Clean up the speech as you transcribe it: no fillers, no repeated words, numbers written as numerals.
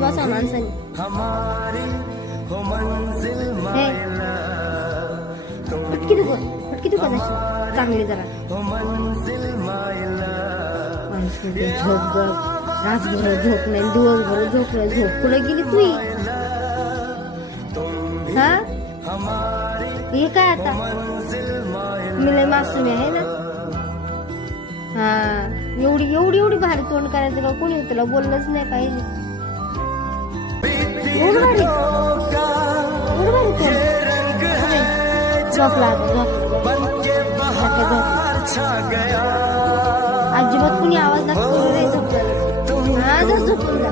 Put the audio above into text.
करत बसा माणसाने. फटकी तू कदाचित चांगली जरा झोप रातभर झोप नाही, दिवसभर झोप नाही. झोप कुठे गेली तू? हा हे काय आता मी लय मासूमी आहे ना. हा एवढी एवढी एवढी भारी तोंड करायचं का? कोणी तुला बोललंच नाही पाहिजे. एवढं भारी एवढं भारी तोंड. झोपला अजिबात कुणी आवाज दाखवला नाही. झोपला. हा झोपून जा.